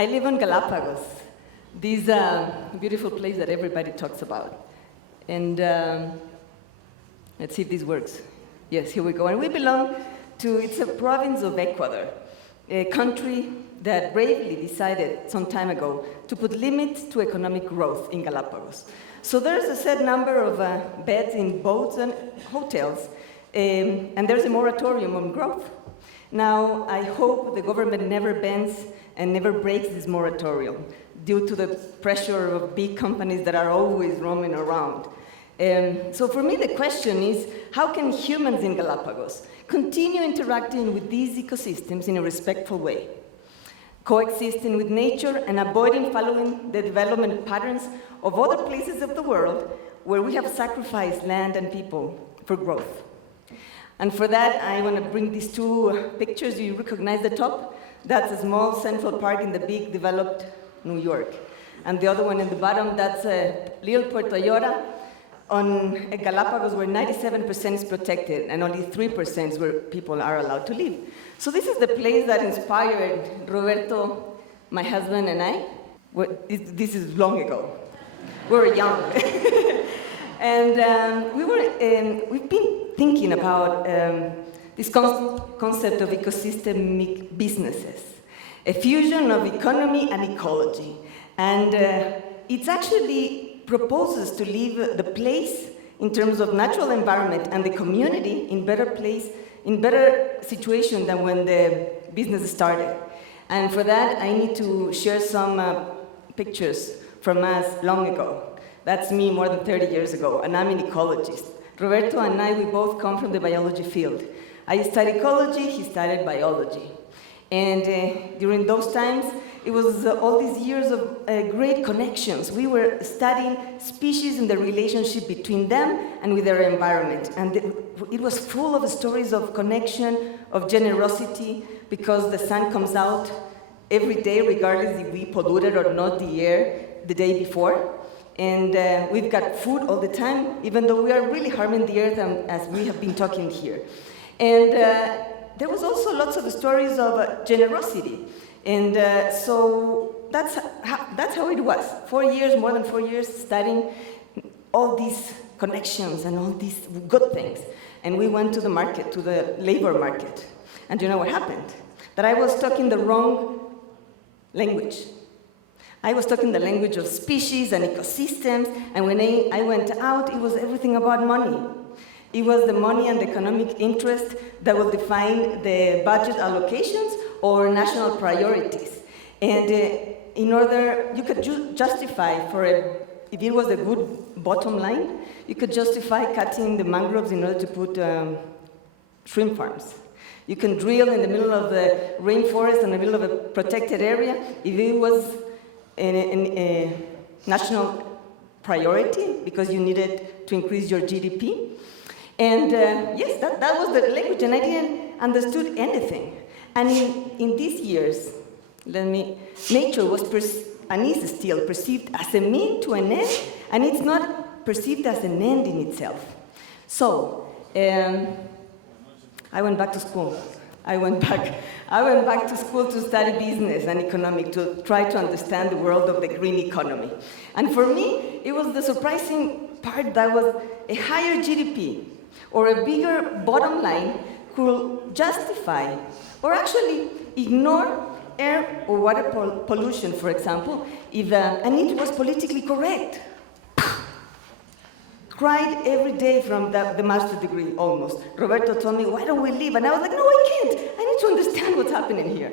I live on Galapagos, this beautiful place that everybody talks about. And let's see if this works. Yes, here we go. And we belong to, it's a province of Ecuador, a country that bravely decided some time ago to put limits to economic growth in Galapagos. So there's a set number of beds in boats and hotels, and there's a moratorium on growth. Now, I hope the government never bends and never breaks this moratorium due to the pressure of big companies that are always roaming around. So for me, the question is, how can humans in Galapagos continue interacting with these ecosystems in a respectful way, coexisting with nature and avoiding following the development patterns of other places of the world where we have sacrificed land and people for growth? And for that, I want to bring these two pictures. You recognize the top? That's a small central park in the big developed New York. And the other one in the bottom, that's a little Puerto Llora on Galapagos where 97% is protected and only 3% is where people are allowed to live. So this is the place that inspired Roberto, my husband, and I. This is long ago. We were young. And we've been thinking about this concept of ecosystemic businesses, a fusion of economy and ecology. And it actually proposes to leave the place in terms of natural environment and the community in better situation than when the business started. And for that, I need to share some pictures from us long ago. That's me more than 30 years ago, and I'm an ecologist. Roberto and I, we both come from the biology field. I studied ecology, he studied biology. And during those times, it was all these years of great connections. We were studying species and the relationship between them and with their environment. And it was full of stories of connection, of generosity, because the sun comes out every day, regardless if we polluted or not the air the day before. And we've got food all the time, even though we are really harming the earth, as we have been talking here. And there was also lots of stories of generosity. And so that's how it was. 4 years, more than 4 years, studying all these connections and all these good things. And we went to the market, to the labor market. And you know what happened? That I was talking the wrong language. I was talking the language of species and ecosystems, and when I went out, it was everything about money. It was the money and the economic interest that will define the budget allocations or national priorities. And in order, you could justify if it was a good bottom line, you could justify cutting the mangroves in order to put shrimp farms. You can drill in the middle of the rainforest, in the middle of a protected area, if it was a national priority because you needed to increase your GDP. And yes, that was the language, and I didn't understood anything. And in these years, nature was and is still perceived as a mean to an end, and it's not perceived as an end in itself. So I went back to school. I went back to school to study business and economics, to try to understand the world of the green economy. And for me, it was the surprising part that was a higher GDP or a bigger bottom line could justify or actually ignore air or water pollution, for example, and it was politically correct. Cried every day from the master's degree, almost. Roberto told me, why don't we leave? And I was like, no, I can't. I need to understand what's happening here.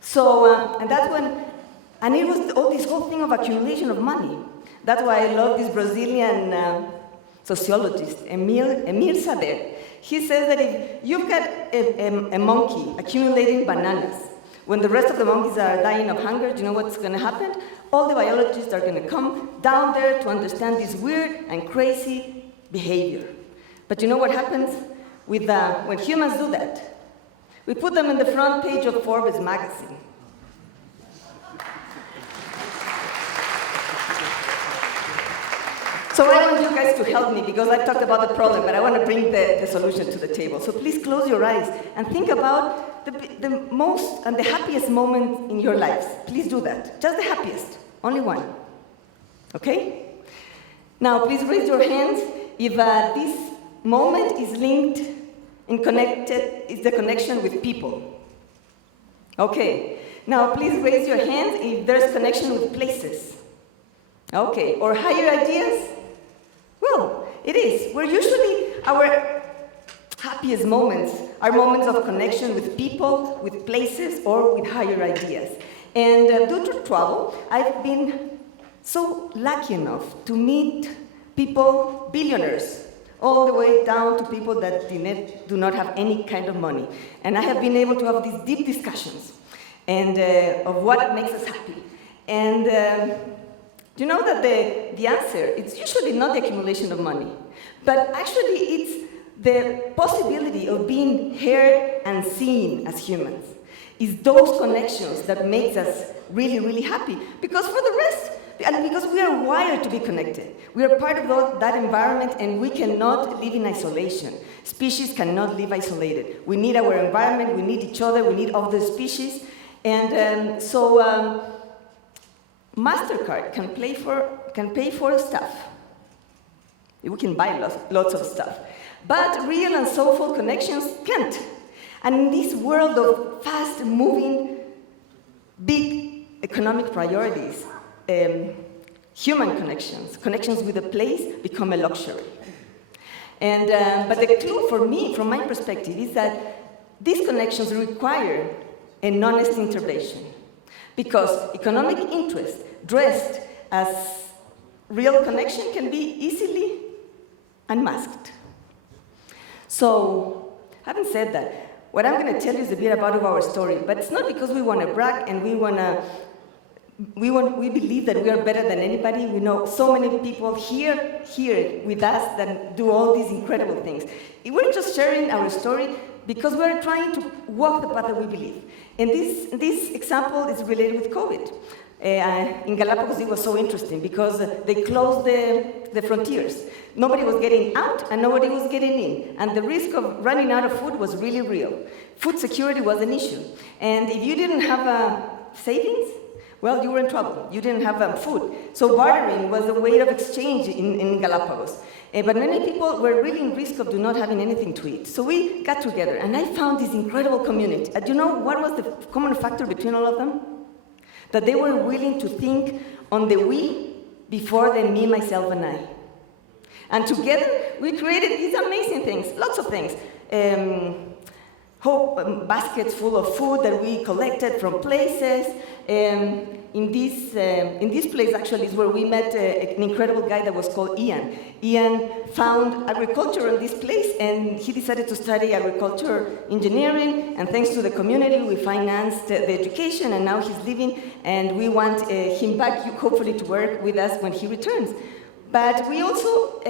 So, and that's when, and it was this whole thing of accumulation of money. That's why I love this Brazilian sociologist, Emir Sader. He says that if you've got a monkey accumulating bananas, when the rest of the monkeys are dying of hunger, do you know what's going to happen? All the biologists are going to come down there to understand this weird and crazy behavior. But you know what happens when humans do that? We put them in the front page of Forbes magazine. So I want you guys to help me because I talked about the problem, but I want to bring the solution to the table. So please close your eyes and think about the most and the happiest moment in your lives. Please do that. Just the happiest. Only one. Okay? Now, please raise your hands if this moment is linked and connected, is the connection with people. Okay. Now, please raise your hands if there's connection with places. Okay. Or higher ideas? Well, it is. We're usually, our happiest moments are moments of connection with people, with places, or with higher ideas. And due to travel, I've been so lucky enough to meet people, billionaires, all the way down to people that do not have any kind of money. And I have been able to have these deep discussions and of what makes us happy. And you know that the answer, it's usually not the accumulation of money, but actually it's the possibility of being heard and seen as humans. It's those connections that makes us really, really happy. Because for the rest, and because we are wired to be connected. We are part of that environment, and we cannot live in isolation. Species cannot live isolated. We need our environment, we need each other, we need other species. And so MasterCard can pay for stuff. We can buy lots of stuff. But real and soulful connections can't. And in this world of fast-moving, big economic priorities, human connections with a place, become a luxury. And, but the clue for me, from my perspective, is that these connections require an honest intervention. Because economic interest, dressed as real connection, can be easily unmasked. So, having said that, what I'm going to tell you is a bit about our story, but it's not because we want to brag and we believe that we are better than anybody. We know so many people here with us that do all these incredible things. We're just sharing our story because we're trying to walk the path that we believe. And this example is related with COVID. In Galapagos, it was so interesting because they closed the frontiers. Nobody was getting out and nobody was getting in. And the risk of running out of food was really real. Food security was an issue. And if you didn't have savings, well, you were in trouble. You didn't have food. So bartering was a way of exchange in Galapagos. But many people were really in risk of not having anything to eat. So we got together, and I found this incredible community. And you know what was the common factor between all of them? That they were willing to think on the we before the me, myself, and I. And together, we created these amazing things, lots of things. Baskets full of food that we collected from places. In this place, actually, is where we met an incredible guy that was called Ian. Ian found agriculture in this place, and he decided to study agriculture engineering, and thanks to the community, we financed the education, and now he's living, and we want him back, hopefully, to work with us when he returns. But we also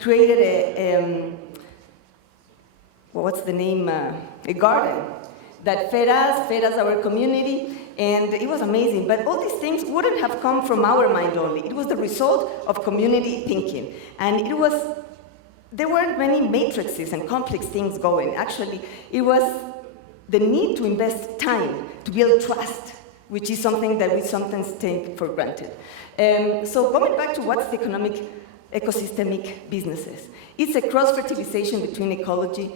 created a garden that fed us, our community, and it was amazing. But all these things wouldn't have come from our mind only. It was the result of community thinking. And there weren't many matrices and complex things going. Actually, it was the need to invest time to build trust, which is something that we sometimes take for granted. So going back to what's the ecosystemic businesses, it's a cross-fertilization between ecology,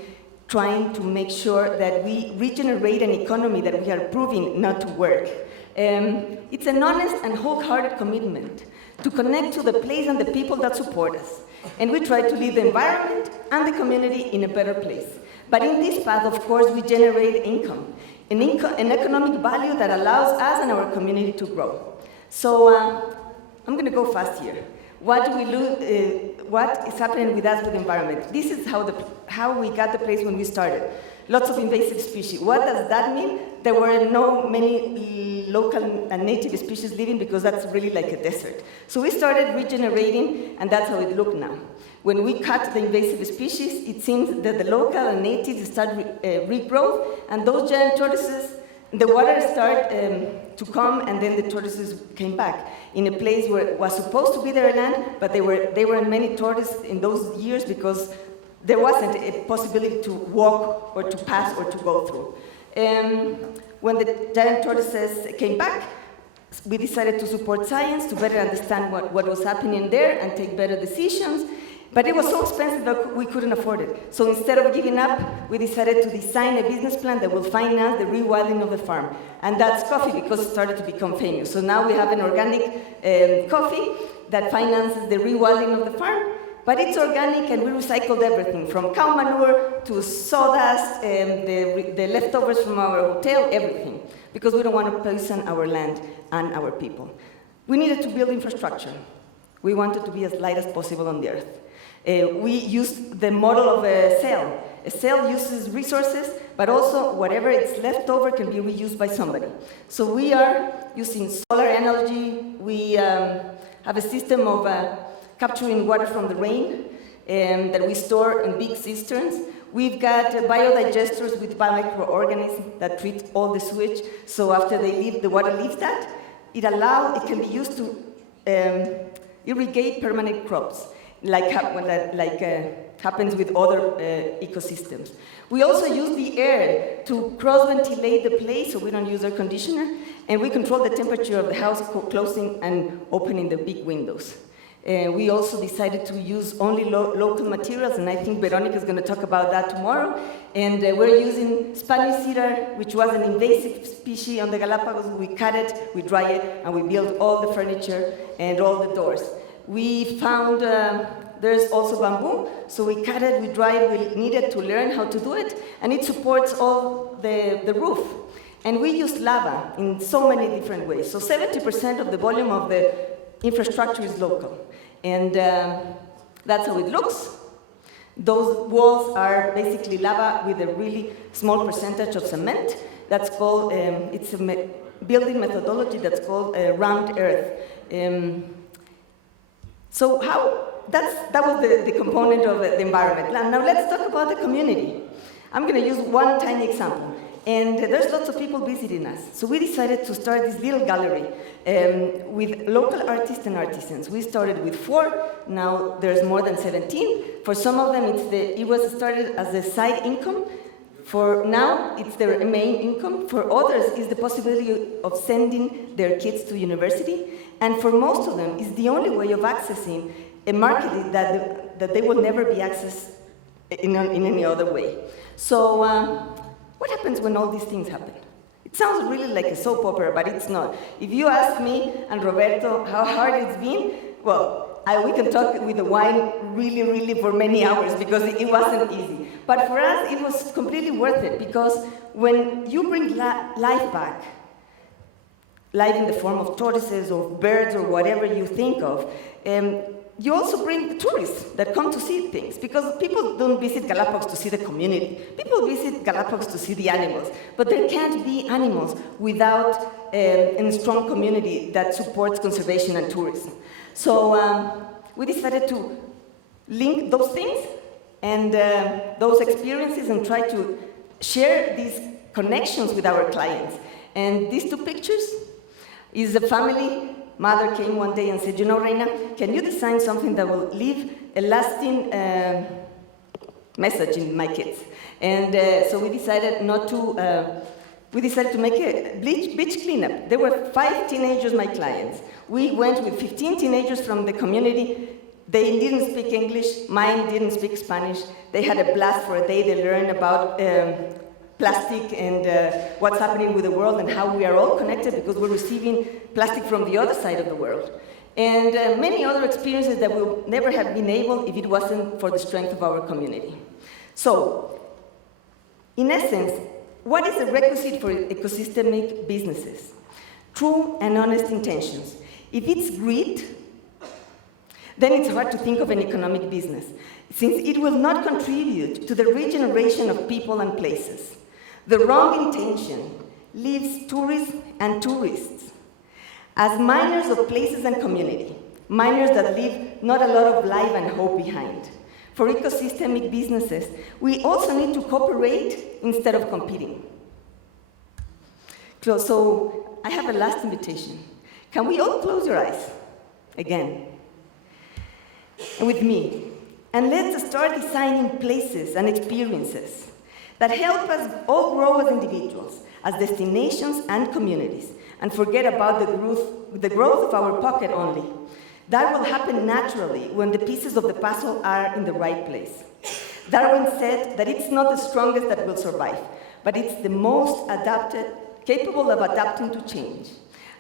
trying to make sure that we regenerate an economy that we are proving not to work. It's an honest and wholehearted commitment to connect to the place and the people that support us. And we try to leave the environment and the community in a better place. But in this path, of course, we generate income, an economic value that allows us and our community to grow. So I'm going to go fast here. What is happening with us with the environment? This is how we got the place when we started. Lots of invasive species. What does that mean? There were no many local and native species living because that's really like a desert. So we started regenerating, and that's how it looked now. When we cut the invasive species, it seems that the local and natives start regrowth, and those giant tortoises, the water started to come, and then the tortoises came back in a place where it was supposed to be their land, but they were many tortoises in those years because there wasn't a possibility to walk or to pass or to go through. When the giant tortoises came back, we decided to support science to better understand what was happening there and take better decisions. But it was so expensive that we couldn't afford it. So instead of giving up, we decided to design a business plan that will finance the rewilding of the farm. And that's coffee, because it started to become famous. So now we have an organic coffee that finances the rewilding of the farm. But it's organic, and we recycled everything, from cow manure to sawdust, the leftovers from our hotel, everything, because we don't want to poison our land and our people. We needed to build infrastructure. We wanted to be as light as possible on the earth. We used the model of a cell. A cell uses resources, but also whatever is left over can be reused by somebody. So we are using solar energy. We have a system of capturing water from the rain that we store in big cisterns. We've got biodigesters with microorganisms that treat all the sewage. So after they leave, the water leaves that. It can be used to irrigate permanent crops, like happens with other ecosystems. We also use the air to cross-ventilate the place, so we don't use air conditioner, and we control the temperature of the house, closing and opening the big windows. We also decided to use only local materials, and I think Veronica is going to talk about that tomorrow. And we're using Spanish cedar, which was an invasive species on the Galapagos. We cut it, we dry it, and we build all the furniture and all the doors. We found there's also bamboo, so we cut it, we dry it, we needed to learn how to do it, and it supports all the roof. And we use lava in so many different ways. So 70% of the volume of the infrastructure is local. And that's how it looks. Those walls are basically lava with a really small percentage of cement. That's called, it's a building methodology that's called round earth. So that was the component of the environment. Now let's talk about the community. I'm going to use one tiny example. And there's lots of people visiting us. So we decided to start this little gallery with local artists and artisans. We started with 4, now there's more than 17. For some of them, it was started as a side income. For now, it's their main income. For others, it's the possibility of sending their kids to university. And for most of them, it's the only way of accessing a market that they will never be accessed in any other way. So what happens when all these things happen? It sounds really like a soap opera, but it's not. If you ask me and Roberto how hard it's been, well, we can talk with the wine really for many hours, because it wasn't easy. But for us, it was completely worth it, because when you bring life back, life in the form of tortoises or birds or whatever you think of, you also bring tourists that come to see things, because people don't visit Galapagos to see the community. People visit Galapagos to see the animals, but there can't be animals without a strong community that supports conservation and tourism. So we decided to link those things and those experiences and try to share these connections with our clients. And these 2 pictures is a family. Mother came one day and said, you know, Reyna, can you design something that will leave a lasting message in my kids? And so we decided to make a beach cleanup. There were 5 teenagers, my clients. We went with 15 teenagers from the community. They didn't speak English, mine didn't speak Spanish. They had a blast for a day. They learned about plastic and what's happening with the world and how we are all connected, because we're receiving plastic from the other side of the world. And many other experiences that we would never have been able if it wasn't for the strength of our community. So, in essence, what is a requisite for ecosystemic businesses? True and honest intentions. If it's greed, then it's hard to think of an economic business, since it will not contribute to the regeneration of people and places. The wrong intention leaves tourists and tourists as miners of places and community, miners that leave not a lot of life and hope behind. For ecosystemic businesses, we also need to cooperate instead of competing. So I have a last invitation. Can we all close your eyes again? And with me. And let's start designing places and experiences that help us all grow as individuals, as destinations and communities, and forget about the growth of our pocket only. That will happen naturally when the pieces of the puzzle are in the right place. Darwin said that it's not the strongest that will survive, but it's the most adapted, capable of adapting to change.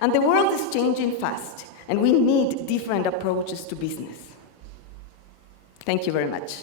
And the world is changing fast, and we need different approaches to business. Thank you very much.